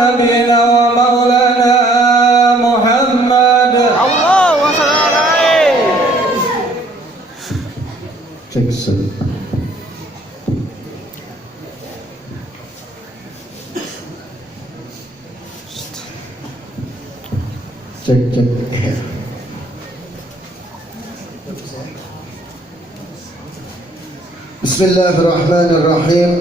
نبينا ومولانا محمد. اللهم صل عليه. Cek set. Cek. Bismillahirrahmanirrahim.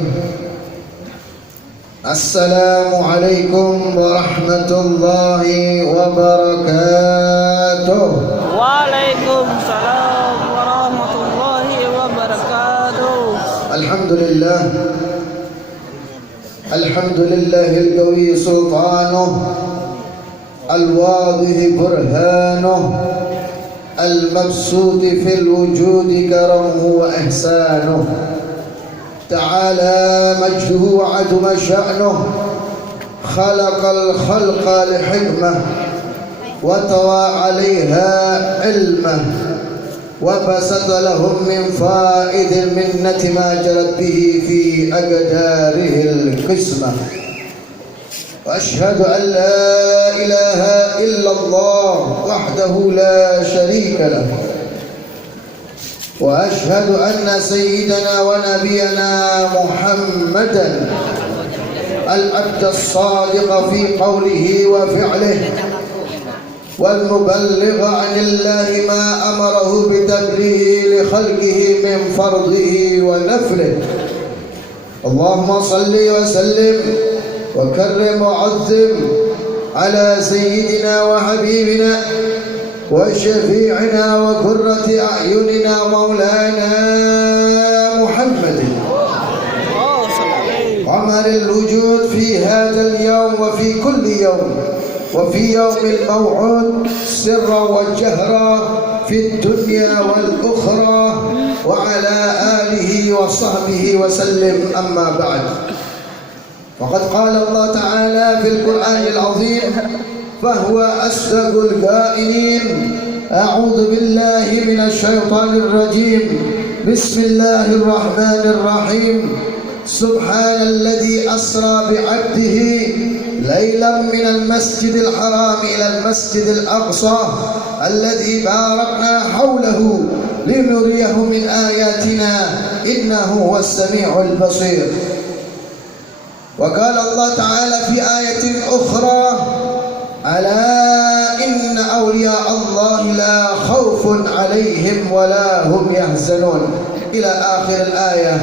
Assalamualaikum warahmatullahi wabarakatuh. Waalaikumsalam warahmatullahi wabarakatuh. Alhamdulillah. Alhamdulillahil qawi sultanuh, al-wadih burhanuh, المبسوط في الوجود كرمه وإحسانه، تعالى مجده وعظم شأنه، خلق الخلق لحكمة وطوى عليها علمه، وبسط لهم من فائد المنة ما جرت به في أقداره القسمة. وأشهد أن لا إله إلا الله وحده لا شريك له، وأشهد أن سيدنا ونبينا محمدا العبد الصادق في قوله وفعله، والمبلغ عن الله ما أمره بتبليغه لخلقه من فرضه ونفله. اللهم صل وسلم وكرم وعظم على سيدنا وحبيبنا وشفيعنا وقرة أعيننا مولانا محمد، قمر الوجود في هذا اليوم وفي كل يوم، وفي يوم الموعود سرا وجهرا في الدنيا والأخرى، وعلى آله وصحبه وسلم. أما بعد، وقد قال الله تعالى في القرآن العظيم فهو أصدق القائلين: أعوذ بالله من الشيطان الرجيم، بسم الله الرحمن الرحيم، سبحان الذي أسرى بعبده ليلا من المسجد الحرام إلى المسجد الأقصى الذي باركنا حوله لنريه من آياتنا إنه هو السميع البصير. وقال الله تعالى في آية أخرى: ألا إن أولياء الله لا خوف عليهم ولا هم يحزنون، إلى آخر الآية.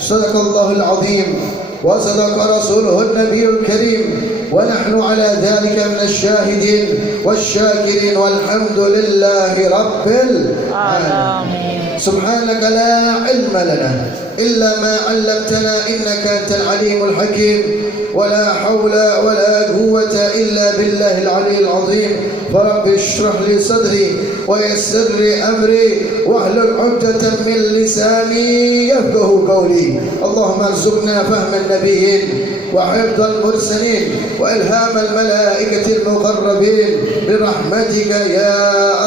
صدق الله العظيم وصدق رسوله النبي الكريم، ونحن على ذلك من الشاهدين والشاكرين، والحمد لله رب العالمين. سبحانك لا علم لنا إلا ما علمتنا إنك أنت العليم الحكيم، ولا حول ولا قوة إلا بالله العلي العظيم. فرب اشرح لي صدري ويسر لي أمري واحلل عقدة من لساني يفقه قولي. اللهم ارزقنا فهم النبيين وحفظ المرسلين وإلهام الملائكة المقربين برحمتك يا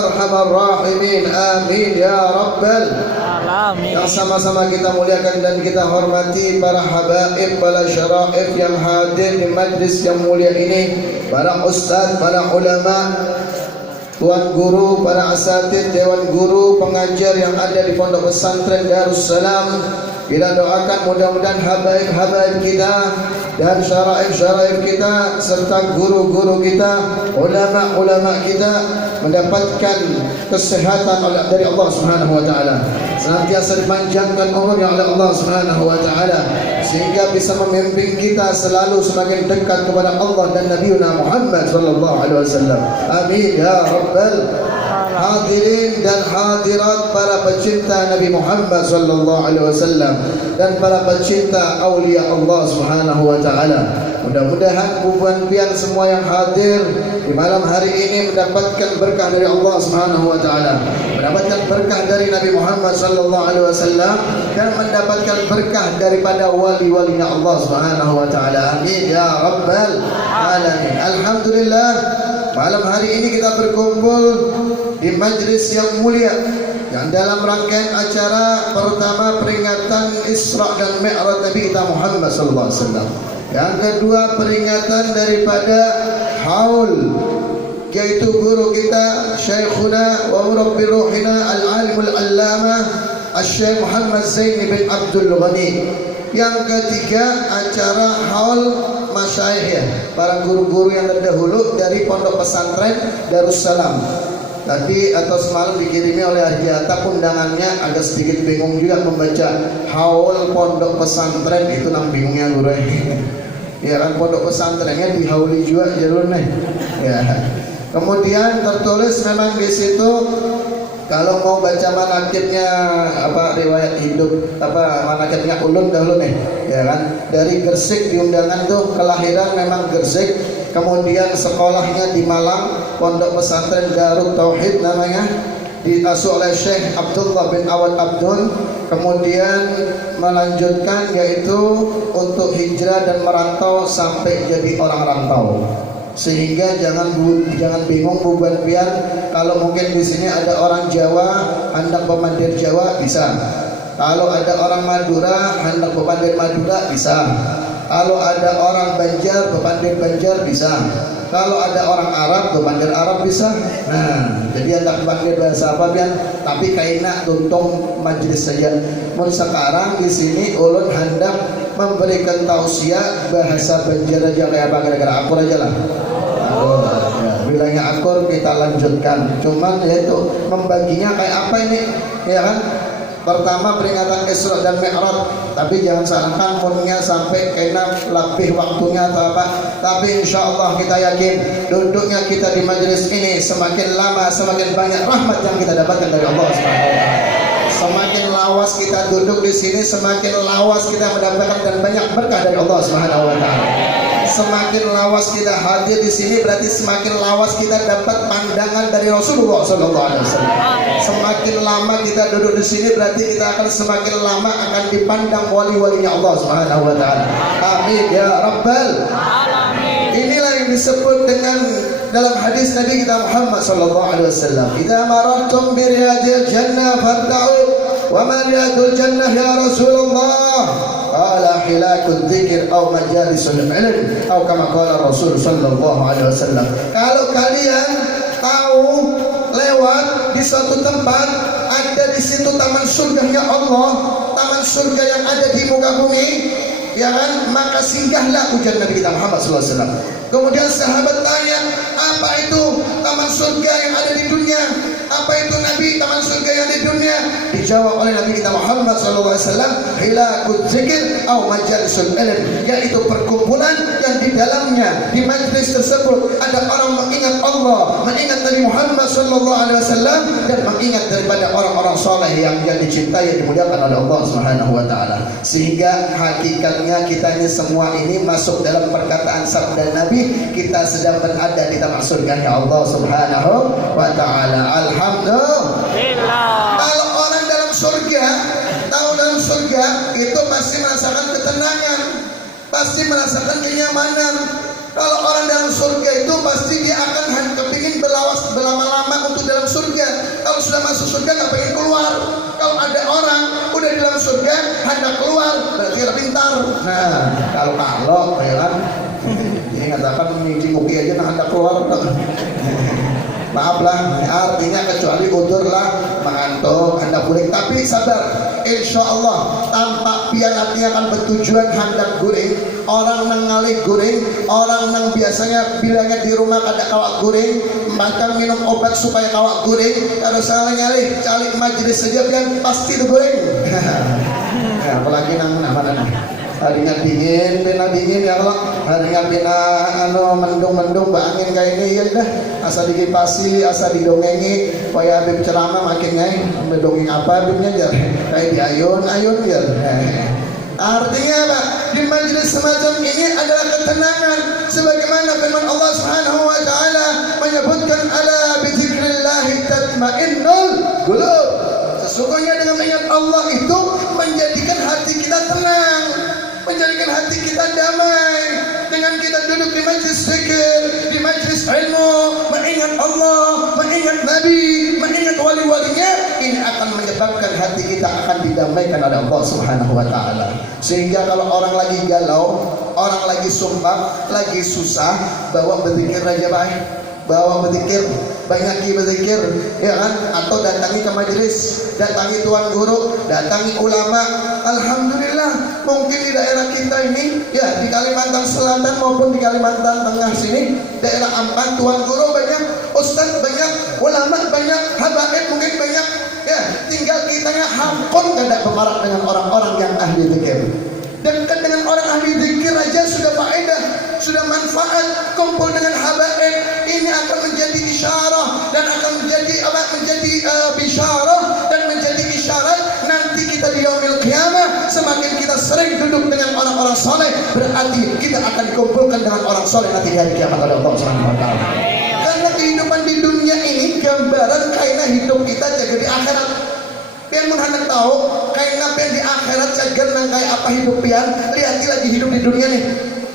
أرحم الراحمين. آمين يا رب العالمين. Yang sama-sama kita muliakan dan kita hormati para habaib, para syaraif yang hadir di majlis yang mulia ini, para ustadz, para ulama, tuan guru, para asatidz, dewan guru, pengajar yang ada di Pondok Pesantren Darussalam. Kita doakan mudah-mudahan habaib-habaib kita dan syaraif-syaraif kita serta guru-guru kita, ulama-ulama kita mendapatkan kesehatan dari Allah Subhanahu wa taala, senantiasa dipanjangkan umurnya oleh Allah Subhanahu wa taala, sehingga bisa memimpin kita selalu semakin dekat kepada Allah dan Nabiuna Muhammad sallallahu alaihi wasallam. Amin ya rabbal hadirin dan hadirat, para pecinta Nabi Muhammad sallallahu alaihi wasallam dan para pecinta aulia Allah Subhanahu wa taala. Mudah-mudahan puan-puan semua yang hadir di malam hari ini mendapatkan berkah dari Allah Subhanahu wa taala, mendapatkan berkah dari Nabi Muhammad sallallahu alaihi wasallam, dan mendapatkan berkah daripada wali-walinya Allah Subhanahu wa taala. Amin ya rabbal alamin. Alhamdulillah, malam hari ini kita berkumpul di majlis yang mulia yang dalam rangkaian acara pertama peringatan Isra dan Mi'raj Nabi kita Muhammad sallallahu alaihi wasallam. Yang kedua, peringatan daripada haul, yaitu guru kita Syekhuna wa murabbi ruhina al-alimul allamah Asy-Syaikh Muhammad Zaini bin Abdul Ghani. Yang ketiga, acara haul masyayikh ya, para guru-guru yang terdahulu dari Pondok Pesantren Darussalam. Tadi atau semalam dikirimi oleh Haji Atta undangannya, agak sedikit bingung juga membaca haul Pondok Pesantren itu, nang bingungnya guru. Ya kan, pondok pesantrennya dihauli juga jalur nih. Ya. Kemudian tertulis memang di situ kalau mau baca manakibnya riwayat hidup manakibnya ulun dahulu nih, ya kan, dari Gresik di undangan tuh, kelahiran memang Gresik, kemudian sekolahnya di Malang, Pondok Pesantren Darut Tauhid namanya, diasuh oleh Syekh Abdullah bin Awad Abdul. Kemudian melanjutkan yaitu untuk hijrah dan merantau sampai jadi orang rantau. Sehingga jangan bingung bukan pian, kalau mungkin di sini ada orang Jawa hendak pemandir Jawa bisa. Kalau ada orang Madura hendak pemandir Madura bisa. Kalau ada orang Banjar pemandir Banjar bisa. Kalau ada orang Arab pemandir Arab bisa. Nah, jadi hendak pemandir bahasa apa pian? Tapi kaina tuntung majelis saja. Mun sekarang di sini ulun hendak memberikan tausiah bahasa Banjar aja, kayak apa gara-gara akur aja lah. Ya, bilangnya akur kita lanjutkan. Cuman yaitu membaginya kayak apa ini, ya kan? Pertama peringatan Isra dan Mi'raj, tapi jangan salahkan munnya sampai kena lebih waktunya atau apa. Tapi insya Allah kita yakin duduknya kita di majelis ini semakin lama semakin banyak rahmat yang kita dapatkan dari Allah Subhanahu wa taala. Semakin lawas kita duduk di sini, semakin lawas kita mendapatkan dan banyak berkah dari Allah Subhanahu wa taala. Semakin lawas kita hadir di sini berarti semakin lawas kita dapat pandangan dari Rasulullah sallallahu alaihi wasallam. Semakin lama kita duduk di sini berarti kita akan semakin lama akan dipandang wali-walinya Allah Subhanahu wa taala. Amin ya rabbal alamin. Inilah yang disebut dengan dalam hadis Nabi kita Muhammad sallallahu alaihi wasallam, "Idza marartum bi riyadil jannah farta'u." Wa ma riyadul jannah ya Rasulullah? Qala hilakul dzikr aw majalisul ilm atau kama qala Rasul sallallahu alaihi wasallam. Kalau kalian tahu lewat di suatu tempat ada di situ taman surganya Allah, taman surga yang ada di muka bumi, ya kan, maka singgahlah, ujar Nabi kita Muhammad sallallahu alaihi wasallam. Kemudian sahabat tanya, apa itu taman surga yang ada di dunia? Apa itu Nabi taman surga yang di dunia? Dijawab oleh Nabi kita Muhammad sallallahu alaihi wasallam, hilakul dzikr atau majalisul ilm, yaitu perkumpulan yang di dalamnya di majlis tersebut ada orang mengingat Allah, mengingat Nabi Muhammad sallallahu alaihi wasallam, dan mengingat daripada orang-orang soleh yang dicintai, yang dimuliakan oleh Allah Subhanahu wa taala. Sehingga hakikatnya kita ini semua ini masuk dalam perkataan sabda Nabi, kita sedang berada di taman surganya Allah Subhanahu wa taala. Alhamdulillah. Kalau orang dalam surga, tahu dalam surga itu pasti merasakan ketenangan, pasti merasakan kenyamanan. Kalau orang dalam surga itu pasti dia akan kepingin berlama-lama untuk dalam surga. Kalau sudah masuk surga nggak pengen keluar. Kalau ada orang udah di dalam surga hendak keluar, berarti dia pintar. Nah, kalau ya kan, ini katakan nyuci kopi aja nah hendak keluar. Maaflah, artinya kecuali udurlah, mengantuk, hendak guring. Tapi sabar, insya Allah tanpa pianatnya akan bertujuan hendak guring. Orang mengalih guring, orang yang biasanya bilangnya di rumah kada kawak guring, bahkan minum obat supaya kawak guring. Kalau salah nyalih, cari majelis saja kan pasti itu guring. Ya, apalagi nang mana harinya dingin, bina dingin ya kalau harinya bina mendung-mendung angin kayak ini ya dah, asa dikipasi, asa didongengi, supaya Habib ceramah makin nyai, mendongeng apa Habibnya ya, kayak di ayun-ayun ya. Artinya apa? Di majelis semacam ini adalah ketenangan, sebagaimana firman Allah Subhanahu wa taala menyebutkan ala bi dzikrillahi tatmainnul qulub. Sesungguhnya dengan mengingat Allah itu menjadikan hati kita tenang, menjadikan hati kita damai. Dengan kita duduk di majlis zikir, di majlis ilmu, mengingat Allah, mengingat Nabi, mengingat wali-walinya, ini akan menyebabkan hati kita akan didamaikan oleh Allah Subhanahu wa taala. Sehingga kalau orang lagi galau, orang lagi sumpah, lagi susah, bawa berzikir aja baik, bawa berzikir, banyak berzikir, ya kan? Atau datangi ke majelis, datangi tuan guru, datangi ulama. Alhamdulillah, mungkin di daerah kita ini, ya di Kalimantan Selatan maupun di Kalimantan Tengah sini, daerah Ampan, tuan guru banyak, ustaz banyak, ulama banyak, habaib mungkin banyak. Ya, tinggal kitanya hampun tidak bermarak dengan orang-orang yang ahli zikir. Dekat dengan orang ahli zikir aja sudah faedah, sudah manfaat. Kumpul dengan habaib ini akan menjadi isyarah dan akan menjadi bisyarah dan menjadi isyarat nanti kita di yaumil qiyamah. Semakin kita sering duduk dengan orang-orang soleh, berarti kita akan dikumpulkan dengan orang soleh nanti di hari kiamat oleh Allah Subhanahu wa taala. Karena kehidupan di dunia ini gambaran kaina hidup kita jaga di akhirat. Pian mun hendak tahu kaina pian di akhirat jaga nang kayak apa hidup pian, lihat lagi hidup di dunia nih.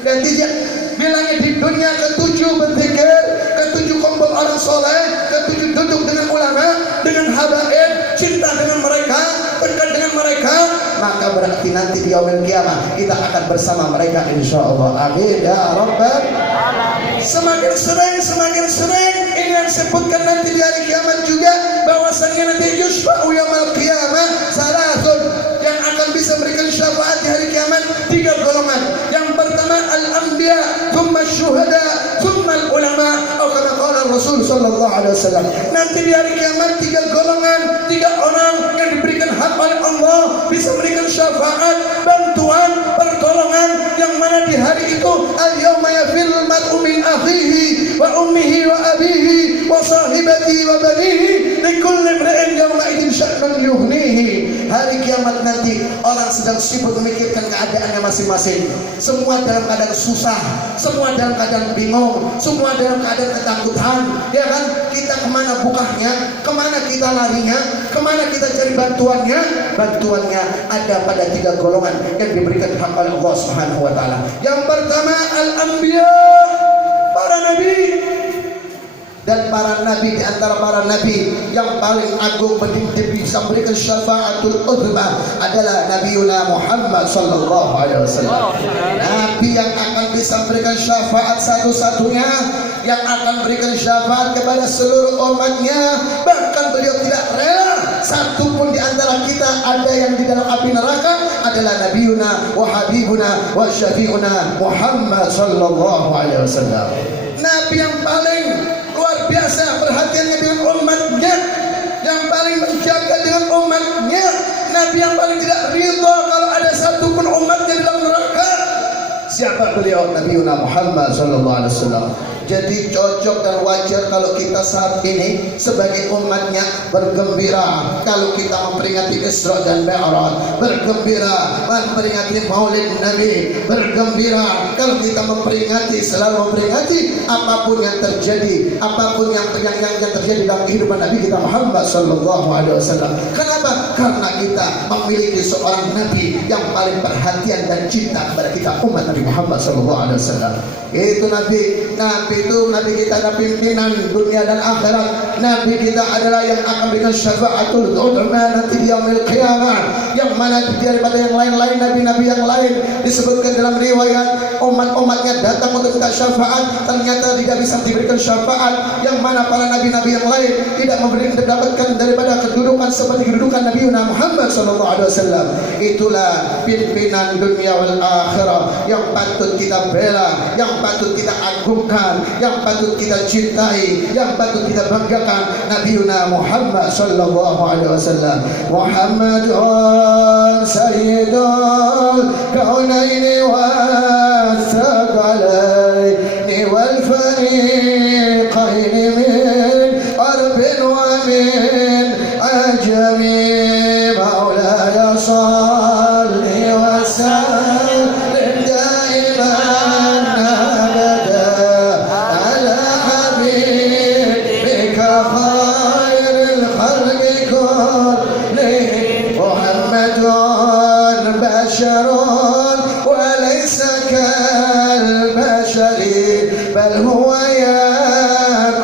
Dan dia bilangnya di dunia ketujuh berzikir, ketujuh kumpul orang soleh, ketujuh duduk dengan ulama, dengan habaib, cinta dengan mereka, dekat dengan mereka, maka berarti nanti di yaumil qiyamah kita akan bersama mereka insyaallah. Amin ya rabbal alamin. Semakin sering ini yang disebutkan nanti di hari kiamat juga, bahwasanya nanti yusfa'u yaumil qiyamah salasun, yang akan bisa memberikan syafaat di hari kiamat 3 golongan. Yang pertama al-anbiya, thumma syuhada, thumma al-ulama, atau kama qala Rasul sallallahu alaihi wasallam. Nanti di hari kiamat 3 golongan, 3 orang yang diberikan hak oleh Allah bisa memberikan syafaat, bantuan, pertolongan, yang mana di hari itu al-yawma yafirul mar'u min akhihi wa ummihi wa abihi wa sahibatihi wa banihi likulli imri'in yawma idzin sya'nun yughnihi. Hari kiamat nanti orang sedang sibuk memikirkan keadaannya masing-masing. Semua dalam keadaan susah, semua dalam keadaan bingung, semua dalam keadaan ketakutan. Ya kan? Kita kemana bukahnya, kemana kita larinya, kemana kita cari bantuannya? Bantuannya ada pada 3 golongan yang diberikan hak oleh Allah Subhanahu wa taala. Yang pertama al-anbiya, para nabi. Dan para nabi, di antara para nabi yang paling agung bisa memberikan syafaatul uzma adalah Nabiuna Muhammad sallallahu alaihi wasallam. Nabi yang akan bisa memberikan syafaat satu-satunya, yang akan memberikan syafaat kepada seluruh umatnya. Bahkan beliau tidak rela satu pun di antara kita ada yang di dalam api neraka, adalah Nabiuna wa habibuna wa syafi'una Muhammad sallallahu alaihi wasallam. Nabi yang paling luar biasa perhatiannya dengan umatnya, yang paling menjaga dengan umatnya, Nabi yang paling tidak ridha kalau ada satu pun umatnya dalam neraka. Siapa beliau? Nabiuna Muhammad sallallahu alaihi wasallam. Jadi cocok dan wajar kalau kita saat ini sebagai umatnya bergembira kalau kita memperingati Isra dan Mi'raj, bergembira memperingati Maulid Nabi, bergembira kalau kita selalu memperingati apapun yang terjadi, apapun yang terjadi dalam kehidupan Nabi kita Muhammad sallallahu alaihi wasallam. Kenapa? Karena kita memiliki seorang Nabi yang paling perhatian dan cinta kepada kita umat Nabi Muhammad sallallahu alaihi wasallam. Itu Nabi itu Nabi kita adalah pimpinan dunia dan akhirat. Nabi kita adalah yang akan berikan syafaatul uzma nanti di yaumil qiyamah, yang mana daripada yang lain-lain, nabi-nabi yang lain disebutkan dalam riwayat umat-umatnya datang untuk minta syafaat, ternyata tidak bisa diberikan syafaat, yang mana para nabi-nabi yang lain tidak mendapatkan daripada kedudukan seperti kedudukan Nabi Muhammad sallallahu alaihi wasallam. Itulah pimpinan dunia wal akhirah yang patut kita bela, yang patut kita agungkan, yang patut kita cintai, yang patut kita banggakan. Nabiuna Muhammad sallallahu alaihi wasallam. Muhammadun sayyidul kaunaini wathaqalaini wal fariqaini min arbin wa min ajami. Maulaya salli wa sallim daiman abada ala habibika khairil khalqi kullihim. Muhammadun basharun wa laysa kal bashari bal huwa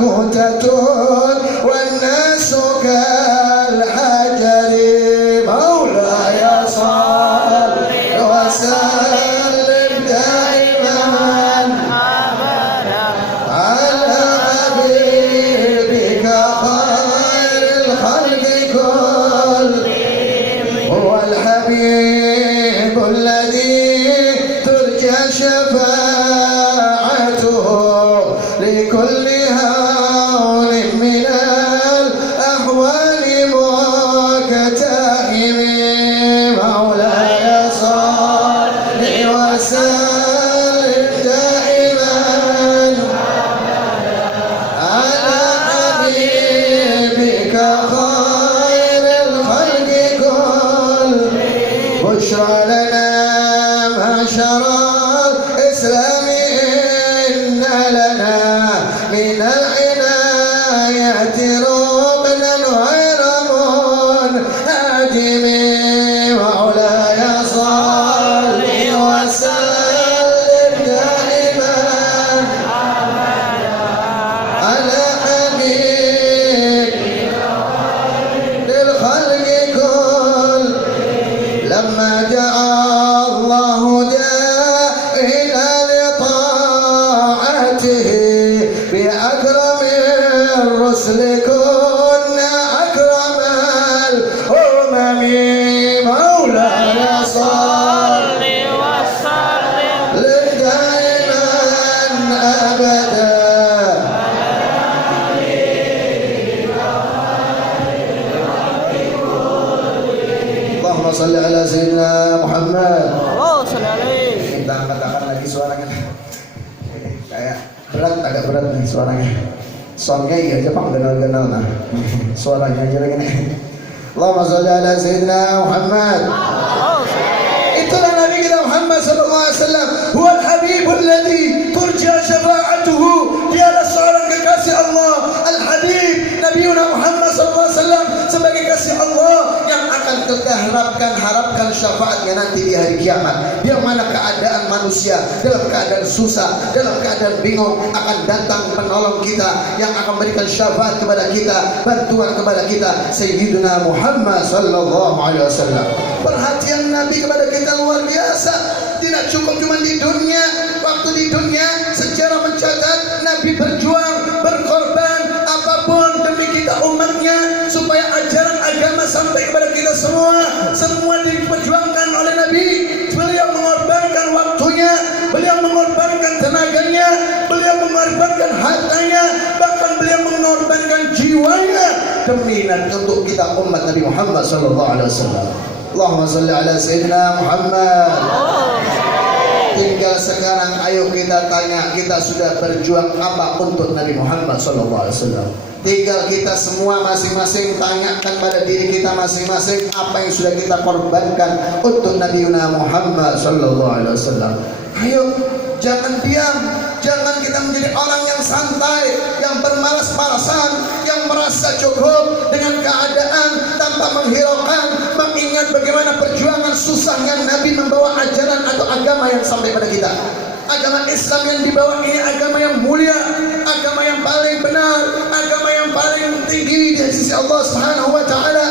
yaqutatun wan nasu kal hajari. Maulaya salli wa sallim daiman الرسل كنا أكرم الأمم مولانا صل وسلم دائما أبدا اللهم صل على سيدنا محمد. Oh, sallallahu. Kita angkat lagi suaranya. Kayak berat, agak berat nih suaranya. Soundnya iya aja Pak, kenal-kenal nah. Suaranya aja lagi nih. Allahumma sholli ala sayyidina Muhammad. Oh, Itulah Nabi kita Muhammad sallallahu alaihi wasallam, huwal habibul ladzi turja syafa'atuhu. Dialah seorang kekasih Allah, al-habib Nabiuna Muhammad sallallahu alaihi wasallam sebagai kasih Allah yang akan kita harapkan syafaatnya nanti di hari kiamat. Di mana keadaan manusia dalam keadaan susah, dalam keadaan bingung, akan datang penolong kita yang akan memberikan syafaat kepada kita, bantuan kepada kita, Sayyidina Muhammad sallallahu alaihi wasallam. Perhatian Nabi kepada kita luar biasa. Tidak cukup cuma di dunia. Waktu di dunia sejarah mencatat Nabi berjuang, berkorban apapun demi kita umatnya, supaya ajaran agama sampai kepada kita semua. Semua diperjuangkan oleh Nabi. Beliau mengorbankan waktunya, beliau mengorbankan tenaganya, beliau mengorbankan hartanya, bahkan beliau mengorbankan jiwanya demi untuk kita umat Nabi Muhammad sallallahu alaihi wasallam. Allahumma salli ala sayyidina Muhammad. Tinggal sekarang ayo kita tanya, kita sudah berjuang apa untuk Nabi Muhammad sallallahu alaihi wasallam. Tinggal kita semua masing-masing tanyakan pada diri kita masing-masing apa yang sudah kita korbankan untuk Nabi Muhammad sallallahu alaihi wasallam. Ayo, jangan diam, jangan kita menjadi orang yang santai, yang bermalas-malasan, yang merasa cukup dengan keadaan tanpa menghiraukan, mengingat bagaimana perjuangan susahnya Nabi membawa ajaran atau agama yang sampai pada kita. Agama Islam yang dibawa ini agama yang mulia, agama yang paling benar, agama yang paling tinggi di sisi Allah Subhanahu wa taala.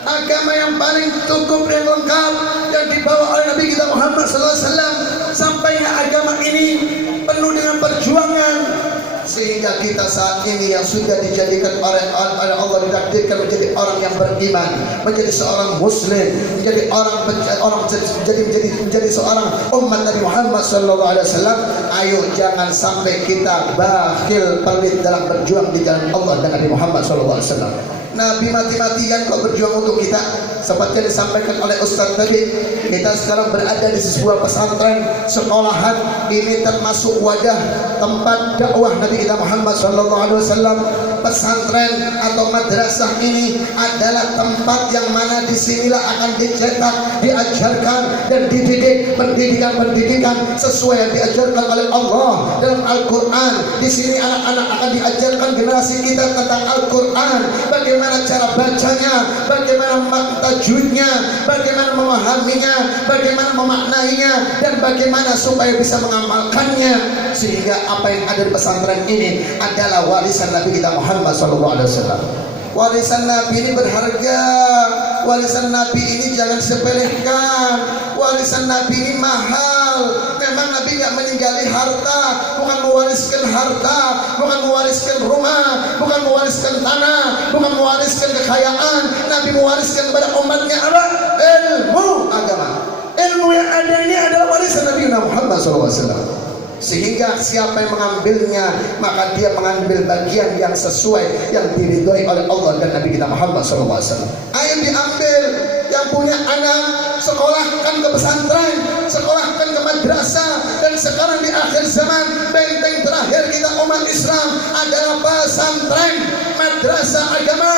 Agama yang paling cukup dan lengkap yang dibawa oleh Nabi kita Muhammad sallallahu alaihi wasallam. Sampainya agama ini penuh dengan perjuangan, sehingga kita saat ini yang sudah dijadikan oleh Allah, ditakdirkan menjadi orang yang beriman, menjadi seorang muslim, menjadi menjadi seorang umat Nabi Muhammad sallallahu alaihi wasallam. Ayo jangan sampai kita bakhil pelit dalam berjuang di jalan Allah dan Nabi Muhammad sallallahu alaihi wasallam. Nabi mati-matian kok berjuang untuk kita. Seperti yang disampaikan oleh Ustaz tadi, kita sekarang berada di sebuah pesantren, sekolahan. Ini termasuk wadah tempat dakwah Nabi kita Muhammad sallallahu alaihi wasallam. Pesantren atau madrasah ini adalah tempat yang mana disinilah akan dicetak, diajarkan dan dididik pendidikan sesuai yang diajarkan oleh Allah dalam Al-Quran. Di sini anak-anak akan diajarkan generasi kita tentang Al-Quran, bagaimana cara bacanya, bagaimana tajwidnya, bagaimana memahaminya, bagaimana memaknainya, dan bagaimana supaya bisa mengamalkannya. Sehingga apa yang ada di pesantren ini adalah warisan Nabi kita Muhammad sallallahu alaihi wasallam. Warisan Nabi ini berharga. Warisan Nabi ini jangan sepelekan. Warisan Nabi ini mahal. Memang Nabi tidak meninggali harta, bukan mewariskan harta, bukan mewariskan rumah, bukan mewariskan tanah, bukan mewariskan kekayaan. Nabi mewariskan kepada umatnya apa? Ilmu agama. Ilmu yang ada ini adalah warisan Nabi Muhammad SAW. Sehingga siapa yang mengambilnya, maka dia mengambil bagian yang sesuai, yang diridhoi oleh Allah dan Nabi kita Muhammad SAW. Ayo diambil. Yang punya anak, sekolahkan ke pesantren, sekolahkan ke madrasah. Dan sekarang di akhir zaman, benteng terakhir kita umat Islam adalah pesantren, madrasah agama.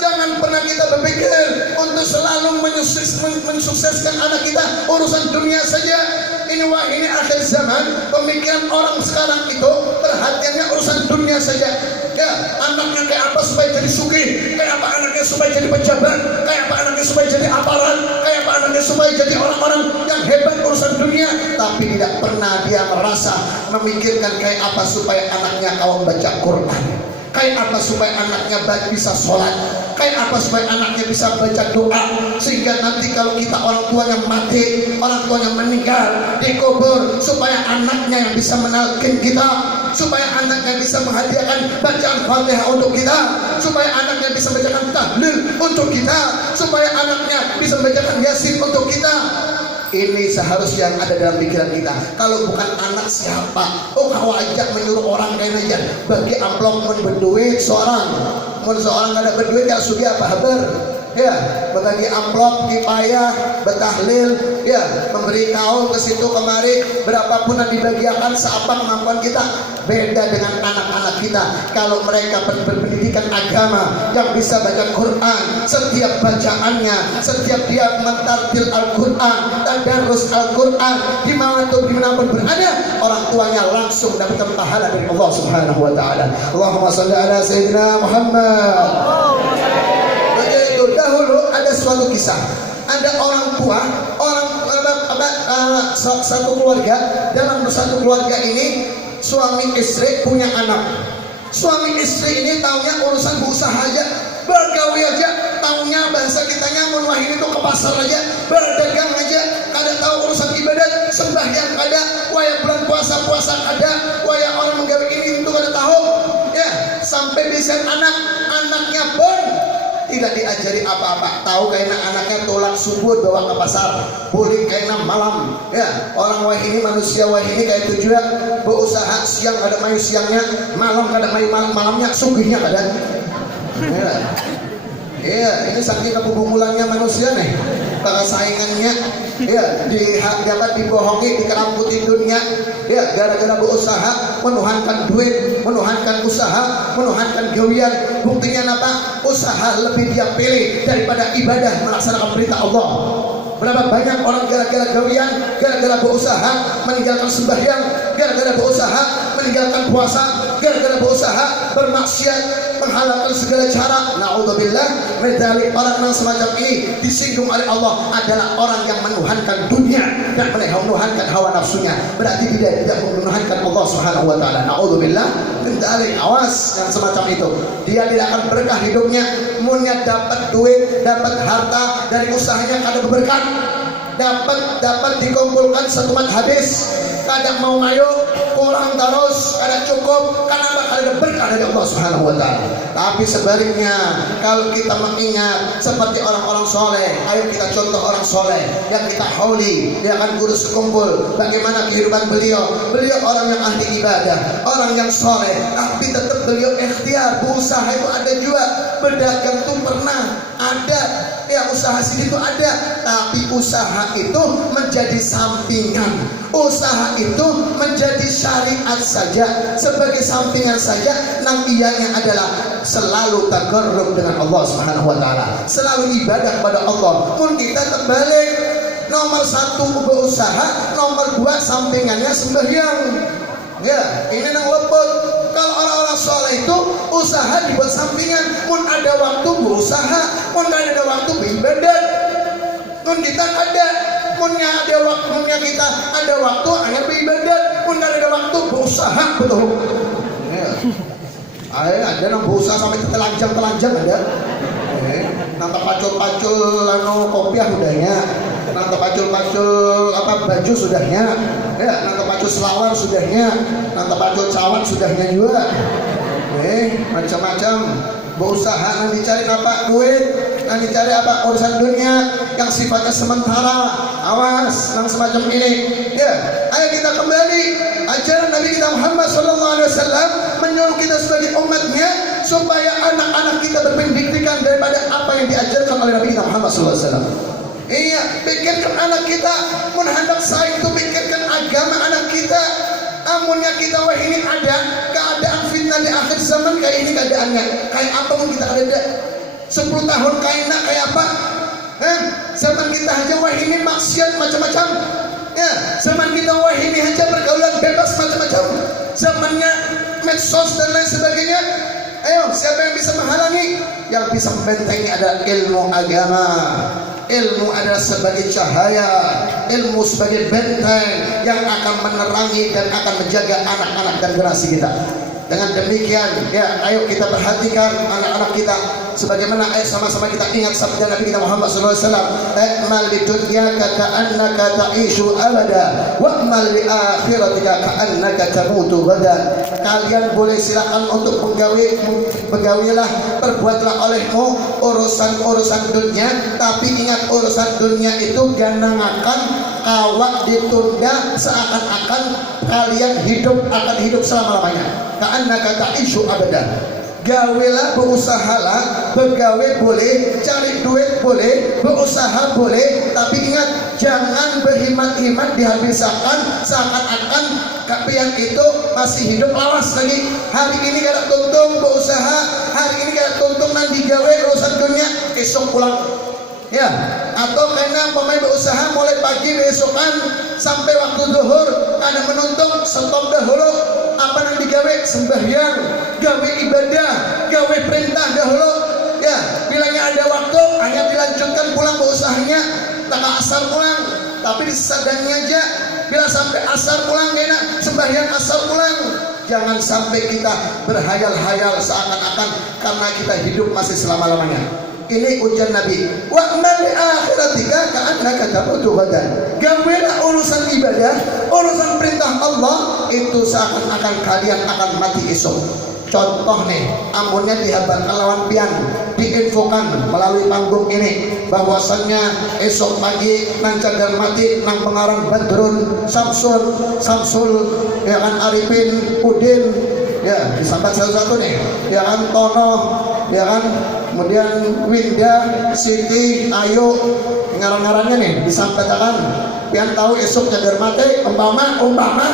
Jangan pernah kita berpikir untuk selalu mensukseskan anak kita urusan dunia saja. Ini akhir zaman. Pemikiran orang sekarang itu perhatiannya urusan dunia saja. Ya, anaknya kayak apa supaya jadi sugih, kayak apa anaknya supaya jadi pejabat, kayak apa anaknya supaya jadi aparat, kayak apa anaknya supaya jadi orang-orang yang hebat urusan dunia. Tapi tidak pernah dia merasa memikirkan kayak apa supaya anaknya kawan baca Quran, kayak apa supaya anaknya bisa sholat, Kayak apa supaya anaknya bisa baca doa, sehingga nanti kalau kita orang tuanya mati, orang tuanya meninggal, dikubur, supaya anaknya yang bisa menalkin kita, supaya anaknya bisa menghadiahkan bacaan Fatihah untuk kita, supaya anaknya bisa bacakan tahlil untuk kita, supaya anaknya bisa bacakan Yasin untuk kita. Ini seharusnya yang ada dalam pikiran kita. Kalau bukan anak siapa? Oh, kau ajak menyuruh orang kayak aja bagi amplop mun berduit seorang, mun seorang ada berduit ya sugi apa habar? Ya, berbagi amplop, kipayah, bertahlil, ya, memberi kaul ke situ kemari, berapapun yang dibagiakan seapa kemampuan kita. Beda dengan anak-anak kita. Kalau mereka berpendidikan agama, yang bisa baca Quran, setiap bacaannya, setiap dia mentartil Al-Quran, tadarus Al-Quran, dimanapun berada, orang tuanya langsung dapatkan pahala dari Allah Subhanahu Wa Taala. Allahumma salli ala Sayyidina Muhammad. Dahulu ada suatu kisah, ada orang tua, satu keluarga. Dalam satu keluarga ini suami istri punya anak. Suami istri ini taunya urusan berusaha aja, bergawe aja, taunya bahasa kitanya mun wahid itu ke pasar aja, berdagang aja, kada tahu urusan ibadat, sembahyang kada, waya bulan puasa ada, waya orang menggawe ini itu kada tahu. Ya, sampai di saat anaknya pun tidak diajari apa-apa. Tahu kayaknya anaknya tolak subuh bawa ke pasar, boleh kayaknya malam. Ya, orang wah ini manusia wah ini kayak itu juga, berusaha siang ada mayu siangnya, malam kada mayu malamnya, sugihnya kada. Ya. Iya, ini saking kebungulannya manusia nih, para saingannya, ya, dapat dibohongi, dikeramputin dunia, ya, gara-gara berusaha, menuhankan duit, menuhankan usaha, menuhankan gawian. Buktinya apa? Usaha lebih dia pilih daripada ibadah melaksanakan perintah Allah. Berapa banyak orang gara-gara gawian, gara-gara berusaha meninggalkan sembahyang, gara-gara berusaha meninggalkan puasa, gara-gara berusaha bermaksiat, menghalalkan segala cara. Na'udzubillah min dzalik. Orang yang semacam ini disinggung oleh Allah adalah orang yang menuhankan dunia dan menuhankan hawa nafsunya. Berarti dia tidak menuhankan Allah Subhanahu Wa Taala. Na'udzubillah min dzalik. Awas yang semacam itu. Dia tidak akan berkah hidupnya. Munnya dapat duit, dapat harta dari usahanya kada berberkat. Dapat dikumpulkan satu mat habis, kadang mau mayo kurang terus, kadang cukup, karena ada berkah dari Allah Subhanahu Wa Taala. Tapi sebaliknya, kalau kita mengingat seperti orang-orang soleh, ayo kita contoh orang soleh yang kita hauli, dia akan kurus kumpul. Bagaimana kehidupan beliau? Beliau orang yang ahli ibadah, orang yang soleh, tapi tetap beliau ikhtiar, berusaha itu ada juga, berdagang itu pernah ada, ya usaha sini itu ada, tapi usaha itu menjadi sampingan, usaha itu menjadi syariat saja, sebagai sampingan saja. Nang ianya adalah selalu takarrub dengan Allah Subhanahu Wa Taala, selalu ibadah kepada Allah. Pun kita terbalik, nomor satu berusaha, nomor dua sampingannya sembahyang. Ya, ini nang lepot. Kalau orang-orang soleh itu usaha dibuat sampingan, pun ada waktu berusaha, pun ada waktu beribadat. Pun kita ada, punnya ada waktu, punnya kita ada waktu hanya beribadat, pun ada waktu berusaha betul. Ya. Ada nang berusaha sampai telanjang ada. Nanti pacul-pacul anu kopiah udahnya, nanti pacul-pacul apa baju sudahnya, ya, nanti pacul selawar sudahnya, nanti pacul cawan sudahnya juga. Macam-macam berusaha, nanti cari apa duit, nanti cari apa urusan dunia yang sifatnya sementara. Awas yang semacam ini. Ya, ayo kita kembali ajaran Nabi kita Muhammad SAW menyuruh kita sebagai umatnya supaya anak-anak kita berpendidikan daripada apa yang diajarkan oleh Nabi kita Muhammad SAW. Iya, pikirkan anak kita, mun hendak saya itu pikirkan agama anak kita. Amunnya kita wah ini ada keadaan fitnah di akhir zaman kayak ini keadaannya, kayak apa pun kita ada 10 tahun kayak apa? Zaman kita aja wah ini maksiat macam-macam. Ya, zaman kita wah ini aja pergaulan bebas macam-macam. Zamannya medsos dan lain sebagainya. Ayo, siapa yang bisa menghalangi? Yang bisa membentengi adalah ilmu agama. Ilmu adalah sebagai cahaya, ilmu sebagai benteng yang akan menerangi dan akan menjaga anak-anak dan generasi kita. Dengan demikian, ya, ayo kita perhatikan anak-anak kita. sebagaimana sama-sama kita ingat sabda Nabi kita Muhammad sallallahu alaihi wasallam, "Amal li dunyaka ka'annaka ta'ishu abada, wa'mal li akhiratika ka'annaka tamutu ghadan." Kalian boleh silakan untuk bergawilah, perbuatlah olehmu urusan-urusan dunia, tapi ingat urusan dunia itu ganangakan awak ditunda, seakan-akan kalian akan hidup selama-lamanya. Ka'annaka ta'ishu abada. Gawelah, berusahalah, begawe boleh, cari duit boleh, berusaha boleh, tapi ingat jangan berhemat-hemat dihabiskan seakan-akan kalian itu masih hidup lawas lagi. Hari ini kada tuntung berusaha, hari ini kada tuntung nang digawe urusan dunia, esok pulang. Ya, atau karena pemain berusaha mulai pagi besokan sampai waktu zuhur kada menuntung, stop dahulu apa yang digawe, sembahyang, gawe ibadah, gawe perintah dahulu. Ya, bilangnya ada waktu hanya dilanjutkan pulang beusahanya, tak asar pulang, tapi disadangnya aja bila sampai asar pulang enak, sembahyang asar pulang. Jangan sampai kita berhayal-hayal seakan-akan karena kita hidup masih selama-lamanya. Ini ujian Nabi. Wa'mal li akhiratika ka'annaka tamutu ghadan. Gawelah urusan ibadah, urusan perintah Allah itu seakan-akan kalian akan mati esok. Contoh nih, amunnya dihabarkan lawan pian, diinfokan melalui panggung ini bahwasannya esok pagi nang cagar mati nang pengarang Badrun, Samsul, ya kan Arifin, Udin, ya disambat satu-satu nih, ya kan Tono, ya kan, kemudian Winda, Siti, Ayu, ngarang-ngarangnya nih disampaikan. Pian tahu esok cagar mati, umpama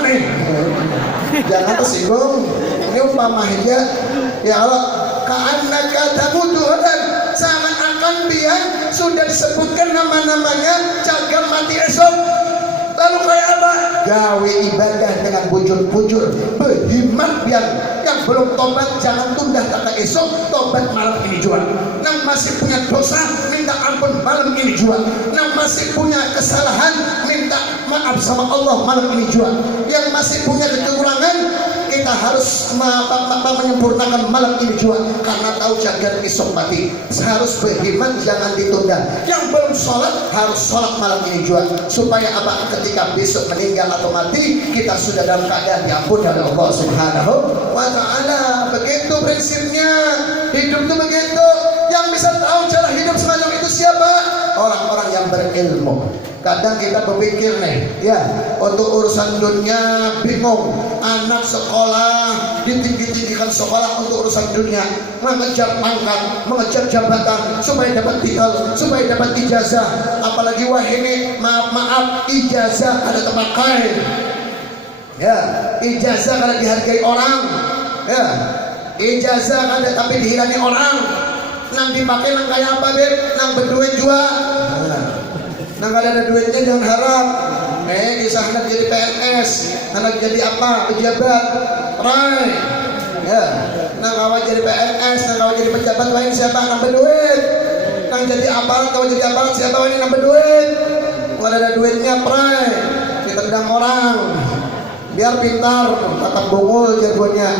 nih, jangan tersinggung. Ini umpama aja. Ya Allah, ka'annaka tamutu ghadan, seakan-akan pian sudah disebutkan nama-namanya cagar mati esok. Lalu kayak apa? Gawe ibadah dengan bujur-bujur, berhimat pian. Yang belum tobat jangan tunda kata esok, tobat malam ini juga. Yang masih punya dosa minta ampun malam ini juga. Yang masih punya kesalahan minta maaf sama Allah malam ini juga. Yang masih punya kekurangan kita harus menyempurnakan malam ini juga, karena tahu jagat esok mati. Harus berhimat, jangan ditunda. Yang belum sholat harus sholat malam ini juga, supaya apa? Ketika besok meninggal atau mati kita sudah dalam keadaan diampuni oleh Allah Subhanahu wa ta'ala. Begitu prinsipnya. Hidup itu begitu. Yang bisa tahu cara hidup semacam itu siapa? Orang-orang yang berilmu. Kadang kita berpikir nih, ya, untuk urusan dunia bingung. Anak sekolah ditinggikan sekolah untuk urusan dunia, mengejar pangkat, mengejar jabatan supaya dapat titel, supaya dapat ijazah. Apalagi wah ini maaf ijazah ada terpakai. Ya, ijazah kada dihargai orang. Ya, ijazah kada tapi dihilani orang. Nang dipakai nang kayak apa beb? Nang berduit juga. Nang ada duitnya jangan harap. Kisah anak jadi PNS, anak jadi apa? Pejabat. Rai. Ya. Nang awak jadi PNS, nang awak jadi pejabat lain siapa? Nang berduit. Nang jadi aparat, kalau jadi aparat siapa ini nang berduit? Kalau ada duitnya prai. Ditendang orang. Biar pintar, tatap bungul jagoannya.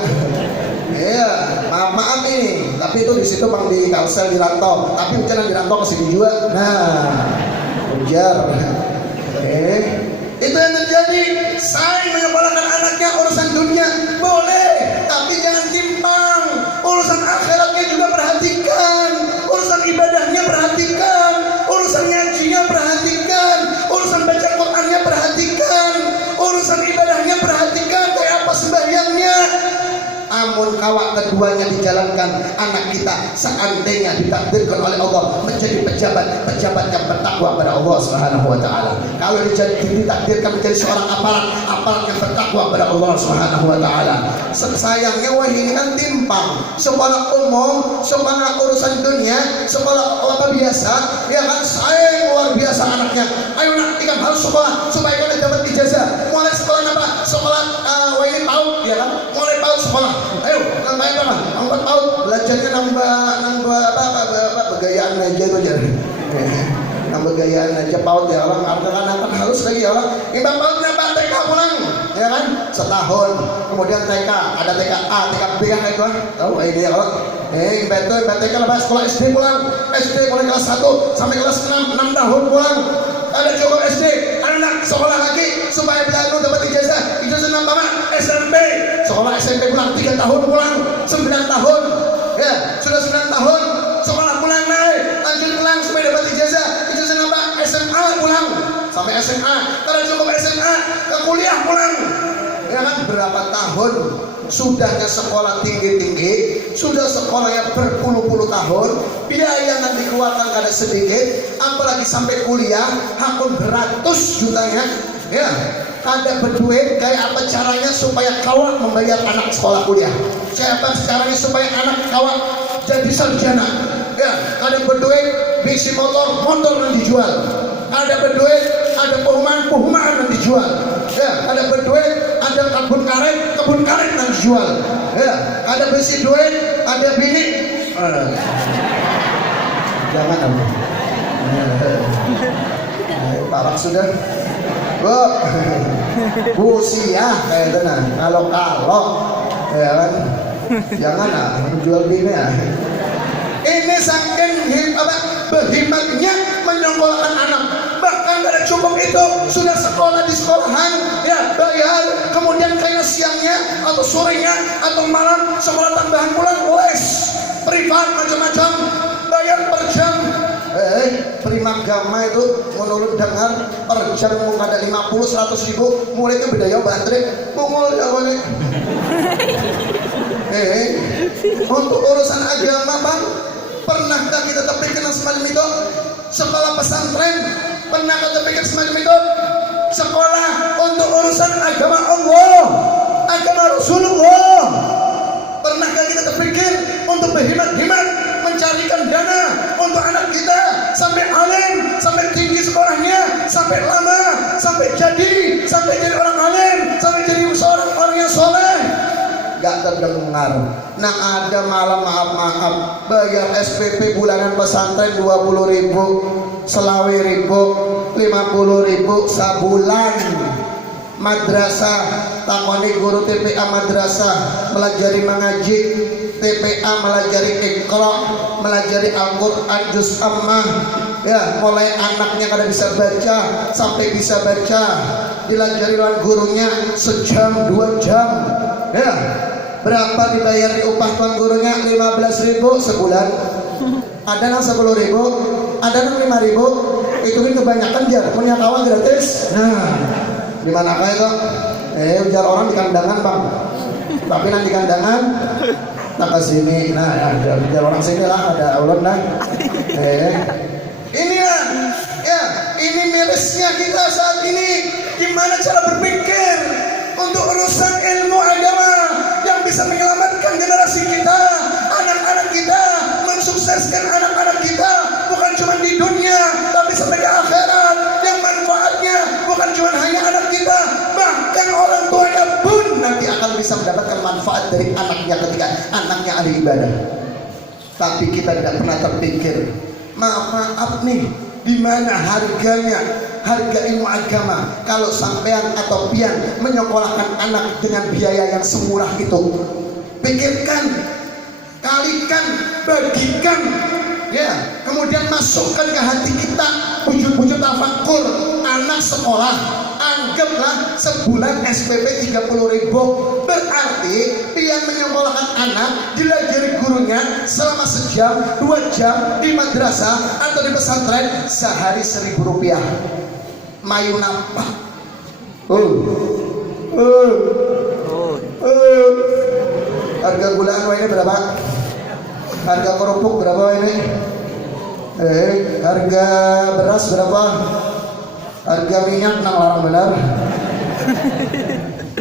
Iya, maaf nih. Tapi itu di situ bang di Kalsel di Rantau. Tapi jangan di Rantau kesini juga. Nah. Ujar, itu yang terjadi. Saya menyekolahkan anaknya urusan dunia boleh, tapi jangan timpang. Urusan akhiratnya juga perhatikan, urusan ibadahnya perhatikan, urusan ngajinya perhatikan, urusan baca Qurannya perhatikan, urusan ibadahnya perhatikan. Kayak apa sembahyangnya? Amun kawak keduanya dijalankan, anak kita seandainya ditakdirkan oleh Allah menjadi pejabat yang bertakwa kepada Allah Subhanahu wa ta'ala. Kalau ditakdirkan menjadi seorang aparat yang bertakwa kepada Allah Subhanahu wa ta'ala. Sayangnya wah ini kan timpang. Sekolah umum, sekolah urusan dunia, sekolah apa biasa, ya kan saya luar biasa anaknya. Ayo nak, ikam harus sekolah supaya kalian dapat ijazah. Mulai sekolah apa? Sekolah wah ini PAUD, ya kan? Mulai PAUD sekolah. Ayo, namanya apa? Angkat PAUD, belajarnya nambah apa begayaan aja itu jadi. Nambah gayaan aja PAUD ya orang, kan harus lagi ya orang. Imbang PAUD nambah TK pulang. ya kan? Setahun. Kemudian TK, ada TK A, TK B kan itu, tahu ini ya kalau TK lepas sekolah SD pulang, SD mulai kelas 1 sampai kelas 6 tahun pulang. Ada cukup SD, anak sekolah lagi supaya belajar dapat ijazah nama SMP, sekolah SMP pulang 3 tahun pulang, 9 tahun, ya sudah 9 tahun sekolah pulang naik, lanjut pulang supaya dapat ijazah nama SMA pulang sampai SMA, kalau cukup SMA ke kuliah pulang, ya kan? Berapa tahun sudahnya sekolah tinggi-tinggi, sudah sekolahnya berpuluh-puluh tahun, biaya yang dikeluarkan kada sedikit, apalagi sampai kuliah, hakun beratus jutanya, ya. Kada berduit, kayak apa caranya supaya kawak membayar anak sekolah kuliah? Siapa caranya supaya anak kawak jadi sarjana? Ya, kada berduit, bisi motor yang dijual. Ada berduit, ada perumahan yang dijual. Ya, ada berduit, ada kebun karet yang dijual. Ya, ada besi duit, ada bini. Jangan apa? Parah sudah. Bu siah kayak tenang. Kalau ya kan, jangan menjual bini ya. Ini saking berhematnya menyongkolkan anak. Bahkan ada cukup itu sudah sekolah di sekolahan, ya bayar. Kemudian kayak siangnya atau sorenya atau malam sekolah tambahan pulang les privat macam-macam, bayar per jam. Primagama itu menurut dengar per jam mau ada 50-100 ribu, mulai itu beda ya bantrik bungul jawabannya. Untuk urusan agama bang, pernahkah kita terpikir semacam itu? Sekolah pesantren pernah kita terpikir semacam itu? Sekolah untuk urusan agama Allah, agama Rasulullah, pernahkah kita terpikir untuk berhemat-hemat mencarikan dana untuk anak kita sampai alim, sampai tinggi sekolahnya, sampai lama, sampai jadi orang alim, sampai jadi seorang orang yang soleh? Gak terdengar. Nah ada malam maaf bayar SPP bulanan pesantren 20.000, selawe ribu, 50.000 sabulan. Madrasah takoni guru TPA madrasah melajari mengaji, TPA melajari Iqra, melajari Al-Quran juz ammah, ya mulai anaknya kada bisa baca sampai bisa baca, dilajari lawan gurunya sejam 2 jam, ya berapa dibayar di upah tuan gurunya? 15.000 sebulan. Ada yang 10.000, ada yang 5.000. Itu kan kebanyakan jar punya kawan gratis. Nah di mana kah itu? Ujar orang di kandangan bang, tapi nanti kandangan tak ke sini. Nah ya, ujar orang sini lah, ada ulun lah. Ini ya ini mirisnya kita saat ini. Gimana cara berpikir untuk urusan ilmu agama yang bisa menyelamatkan generasi kita, anak-anak kita, mensukseskan anak-anak kita bukan cuma di dunia tapi sampai di akhirat, yang manfaatnya bukan cuma hanya anak kita, bahkan orang tuanya pun nanti akan bisa mendapatkan manfaat dari anaknya ketika anaknya ahli ibadah. Tapi kita tidak pernah terpikir, maaf nih, di mana harganya, harga ilmu agama kalau sampean atau pian menyekolahkan anak dengan biaya yang semurah itu? Pikirkan, kalikan, bagikan, ya, kemudian masukkan ke hati kita wujud-wujud tafakur. Anak sekolah, anggaplah sebulan SPP 30.000, berarti pian menyekolahkan anak dilajari gurunya selama sejam 2 jam di madrasah atau di pesantren sehari 1.000 rupiah. Mayu nampak. Harga gula ini berapa? Harga kerupuk berapa ini? Harga beras berapa? Harga minyak nang larang benar.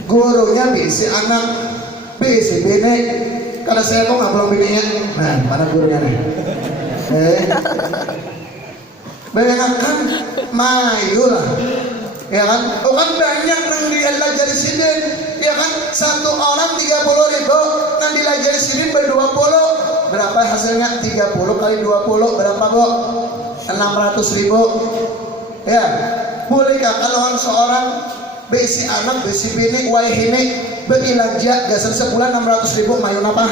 Gurunya bisi anak, bisi bini. Karena saya kok nggak belum bininya. Nah, mana gurunya nih? Bayangkan mayu lah, ya kan? Oh kan banyak nang dilajari sidin, ya kan? Satu orang 30.000, nang dilajari sidin ber-20, berapa hasilnya? 30 kali 20 berapa kok? 600.000, ya. Bolehkah kalau seorang besi anak, besi bini, waihine, beilanja, gasan sebulan 600.000 mayu apa?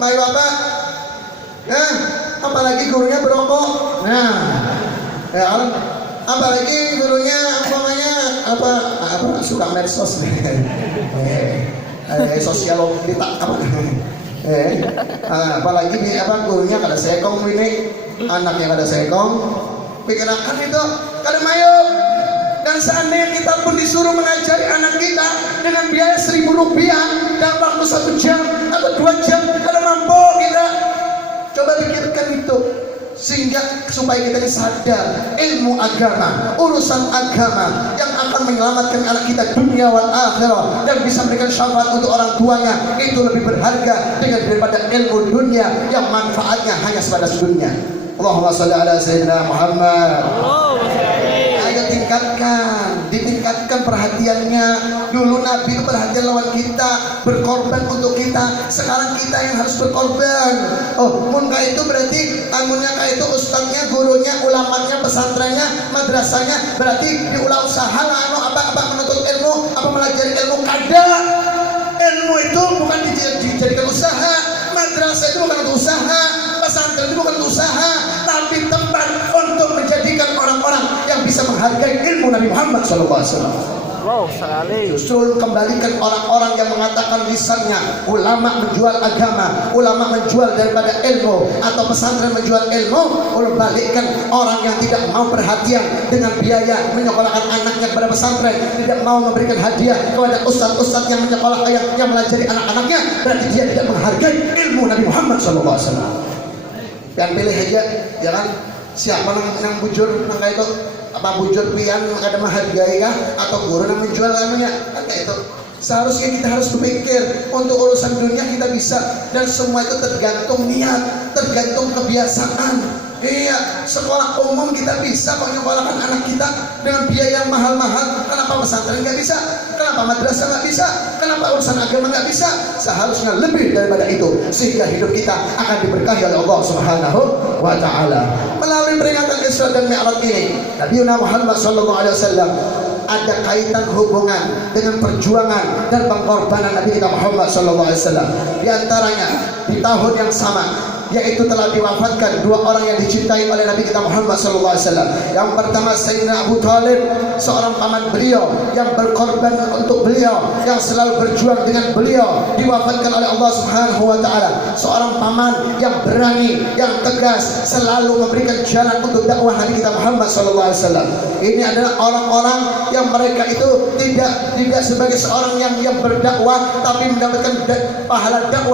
Mayu apa? Ya, apalagi gurunya berokok. Nah, ya kan? Apalagi gurunya apa suka medsos. Sosial kita apa? Apalagi gurunya kada sekong ini, anaknya kada sekong. Pikirkan itu kada mayu. Dan seandainya kita pun disuruh mengajari anak kita dengan biaya Rp1.000 dalam waktu 1 jam atau 2 jam, kada mampu kita. Coba pikirkan itu, sehingga supaya kita sadar ilmu agama, urusan agama yang akan menyelamatkan anak kita dunia wal akhirah dan bisa memberikan syafaat untuk orang tuanya, itu lebih berharga daripada ilmu dunia yang manfaatnya hanya sebatas dunia. Allahumma shalli ala sayyidina Muhammad. Ayo ditingkatkan perhatiannya. Dulu Nabi itu perhatian lawan kita, berkorban untuk kita. Sekarang kita yang harus berkorban. Mun itu berarti amunnya itu ustaznya, gurunya, ulamanya, pesantrennya, madrasahnya, berarti diulah usaha lah apa menuntut ilmu, apa melajari ilmu. Kada. Ilmu itu bukan dijadikan usaha, madrasah itu bukan untuk usaha, pesantren itu bukan untuk usaha, tapi tempat untuk menjadikan orang-orang yang bisa menghargai ilmu Nabi Muhammad SAW. Wow, sekali. Justru kembalikan orang-orang yang mengatakan lisannya ulama menjual agama, ulama menjual daripada ilmu, atau pesantren menjual ilmu. Balikkan orang yang tidak mau perhatian dengan biaya menyekolahkan anaknya kepada pesantren, tidak mau memberikan hadiah kepada ustaz-ustaz yang menyekolahkan yang melajari anak-anaknya, berarti dia tidak menghargai ilmu Nabi Muhammad SAW. Dan pilih aja, ya kan? Siapa yang bujur nang kayak itu, apa bujur pian kada menghargai kah, atau guru yang menjual kamunya kan kayak itu. Seharusnya kita harus berpikir untuk urusan dunia kita bisa, dan semua itu tergantung niat, tergantung kebiasaan. Iya, sekolah umum kita bisa menyekolahkan anak kita dengan biaya yang mahal-mahal. Kenapa pesantren nggak bisa? Kenapa madrasah nggak bisa? Kenapa urusan agama nggak bisa? Seharusnya lebih daripada itu, sehingga hidup kita akan diberkahi oleh Allah Subhanahu wa Ta'ala. Melalui peringatan Isra dan Mi'raj ini, Nabi Muhammad SAW ada kaitan hubungan dengan perjuangan dan pengorbanan Nabi kita Muhammad SAW. Di antaranya di tahun yang sama, yaitu telah diwafatkan 2 orang yang dicintai oleh Nabi kita Muhammad SAW. Yang pertama Sayyidina Abu Talib, seorang paman beliau yang berkorban untuk beliau, yang selalu berjuang dengan beliau, diwafatkan oleh Allah Subhanahu wa Ta'ala. Seorang paman yang berani, yang tegas, selalu memberikan jalan untuk dakwah Nabi kita Muhammad SAW. Ini adalah orang-orang yang mereka itu tidak sebagai seorang yang berdakwah, tapi mendapatkan pahala dakwah